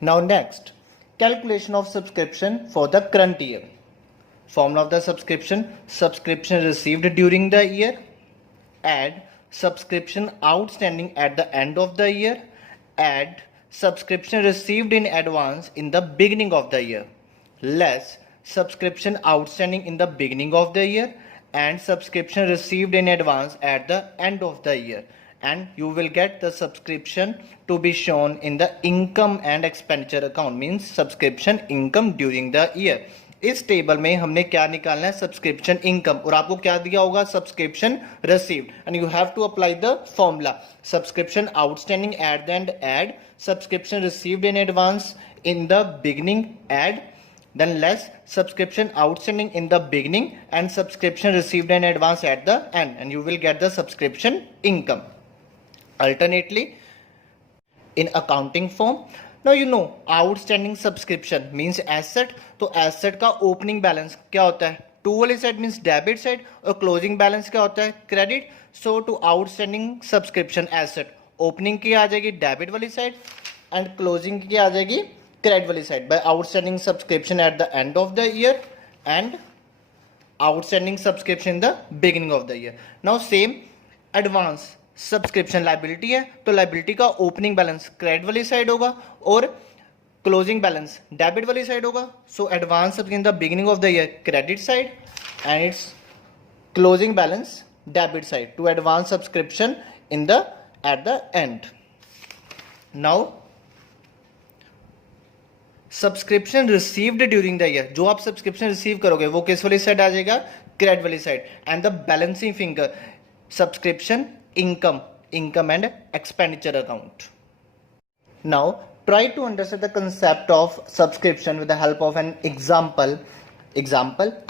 Now next, calculation of subscription for the current year. Formula of the subscription received during the year, add subscription outstanding at the end of the year, add subscription received in advance in the beginning of the year, less subscription outstanding in the beginning of the year and subscription received in advance at the end of the year, and you will get the subscription to be shown in the income and expenditure account, means subscription income during the year. इस table में हमने क्या निकालना है, subscription income, और आपको क्या दिया होगा, subscription received, and you have to apply the formula subscription outstanding at the end, add subscription received in advance in the beginning, add, then less subscription outstanding in the beginning and subscription received in advance at the end, and you will get the subscription income. Alternately, in accounting form, now you know outstanding subscription means asset, तो asset का opening balance क्या होता है, to वाली side means debit side और closing balance क्या होता है, credit. So to outstanding subscription asset, opening की आ जाएगी डेबिट वाली साइड एंड क्लोजिंग की आ जाएगी क्रेडिट वाली side, by outstanding subscription at the end of the year and outstanding subscription in the beginning of the year. Now same advance subscription liability है, तो लाइबिलिटी का ओपनिंग बैलेंस क्रेडिट वाली side होगा और क्लोजिंग बैलेंस डेबिट वाली side होगा. So advance in the beginning of the year credit side and its closing balance debit side to advance subscription in the at the end. Now subscription received during the year, जो आप subscription receive करोगे वो किस वाली side आ जाएगा, credit वाली side, and the balancing finger subscription income, income and expenditure account. Now try to understand the concept of subscription with the help of an example.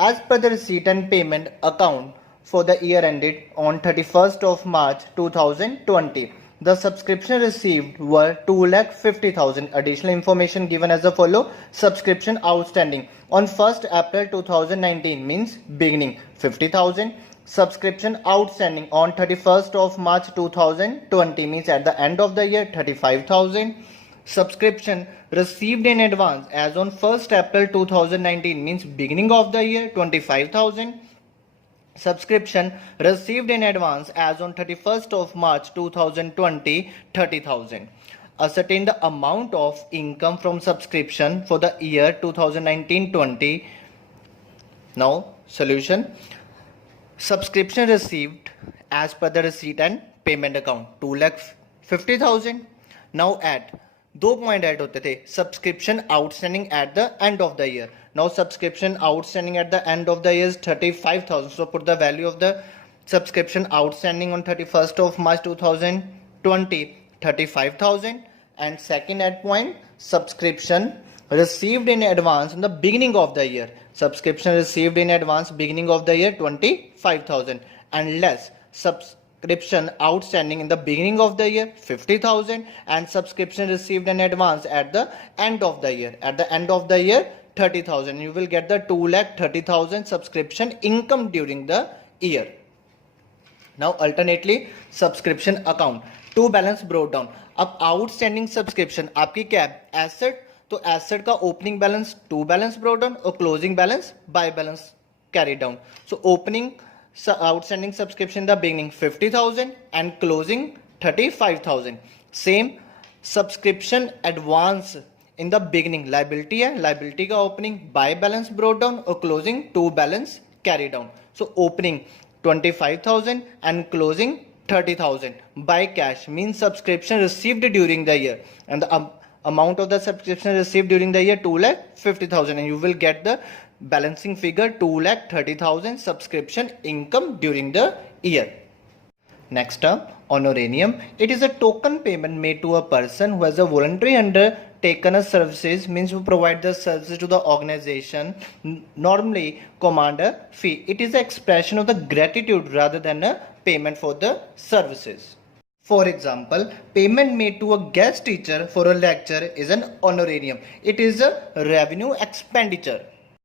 As per the receipt and payment account for the year ended on 31st of March 2020, the subscription received were 2,50,000. Additional information given as follow: subscription outstanding on 1st April 2019 means beginning 50,000. Subscription outstanding on 31st of March 2020 means at the end of the year 35,000. Subscription received in advance as on 1st April 2019 means beginning of the year 25,000. Subscription received in advance as on 31st of March 2020 30,000. Ascertain the amount of income from subscription for the year 2019-20. Now solution. Subscription received as per the receipt and payment account 2,50,000. Now add, दो point add होते थे, subscription outstanding at the end of the year. Now subscription outstanding at the end of the year is 35,000. So put the value of the subscription outstanding on 31st of March 2020 35,000. and second add point, subscription received in advance in the beginning of the year, subscription received in advance beginning of the year 25,000, and less subscription outstanding in the beginning of the year 50,000, and subscription received in advance at the end of the year, 30,000. You will get the 2,30,000 subscription income during the year. Now alternately subscription account, to balance brought down. अब outstanding subscription आपकी क्या है, asset, तो asset का opening balance to balance brought down और closing balance by balance carry down. So opening outstanding subscription in the beginning 50,000 and closing 35,000. Same subscription advance in the beginning liability है, liability का opening by balance brought down और closing to balance carry down. So opening 25,000 and closing 30,000 by cash means subscription received during the year, and the amount of the subscription received during the year 2,50,000, and you will get the balancing figure 2,30,000 subscription income during the year. Next up, honorarium. It is a token payment made to a person who has a voluntary undertaken a services, means who provide the services to the organization, normally command a fee. It is an expression of the gratitude rather than a payment for the services. For example, payment made to a guest teacher for a lecture is an honorarium. It is a revenue expenditure.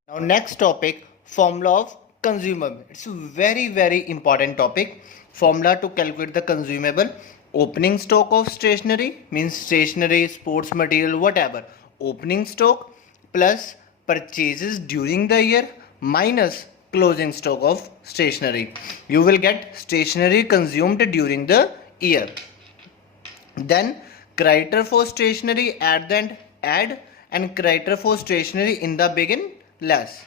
Now next topic, formula of consumable. It's a very important topic. Formula to calculate the consumable. Opening stock of stationery means stationery, sports material, whatever. opening stock plus purchases during the year minus closing stock of stationery. You will get stationery consumed during the year. Then creditor for stationery at the end add, and creditor for stationery in the begin less.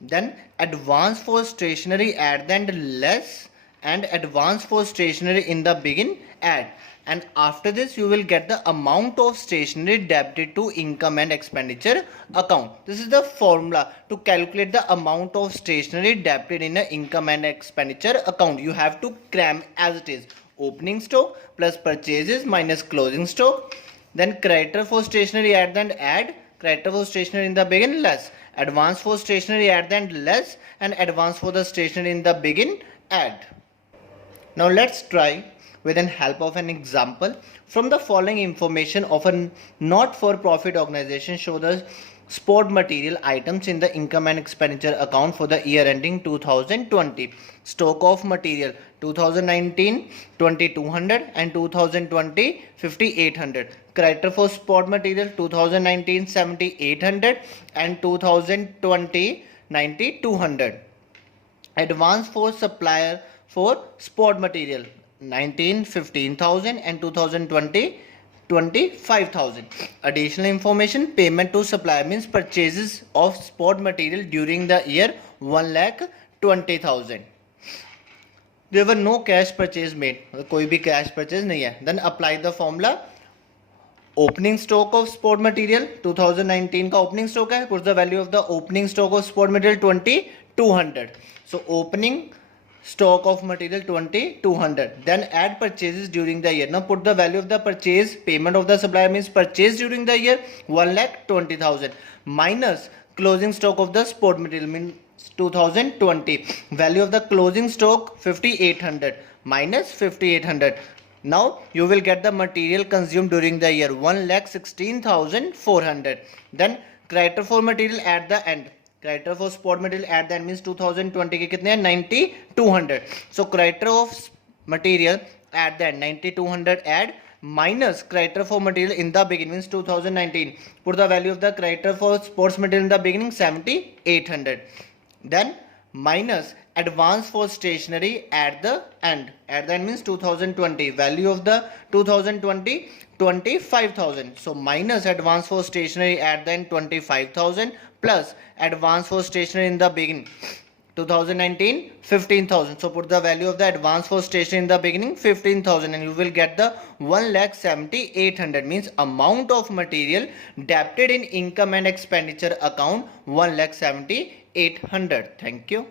Then advance for stationery at the end less, and advance for stationery in the begin add. And after this you will get the amount of stationery debited to income and expenditure account. This is the formula to calculate the amount of stationery debited in an income and expenditure account. You have to cram as it is. Opening stock plus purchases minus closing stock. Then creditor for stationery at the end add, creditor for stationery in the begin less, advance for stationery at the end less, and advance for the stationery in the begin add. Now let's try with the help of an example. From the following information of a not-for-profit organization, show the sport material items in the income and expenditure account for the year ending 2020. Stock of material 2019 2200 and 2020 5800. Creditor for sport material 2019 7800 and 2020 9200. Advance for supplier for sport material 19 15,000 and 2020 25,000. Additional information, payment to supplier means purchases of sport material during the year 1,20,000. There were no cash purchase made, कोई भी cash purchase नहीं है. Then apply the formula. Opening stock of sport material 2019 का opening stock है. Put the value of the opening stock of sport material 2,200. So opening stock of material 2,200. Then add purchases during the year. Now put the value of the purchase. Payment of the supplier means purchase during the year 1,20,000 minus closing stock of the sport material means 2020. Value of the closing stock 5,800 minus 5,800. Now you will get the material consumed during the year 1,16,400. Then creditor for material at the end. Creditor for sport material at the end means 2020 के कितने हैं 9,200. So creditor of material at the end 9,200 add minus creditor for material in the beginning means 2019. Put the value of the creditor for sports material in the beginning 7,800. Then minus advance for stationery at the end. At the end means 2020. Value of the 2020 25,000. So minus advance for stationery at the end 25,000 plus advance for stationery in the beginning 2019 15,000. So put the value of the advance for stationery in the beginning 15,000 and you will get the 1,70,800 means amount of material debited in income and expenditure account 1,70,800. Thank you.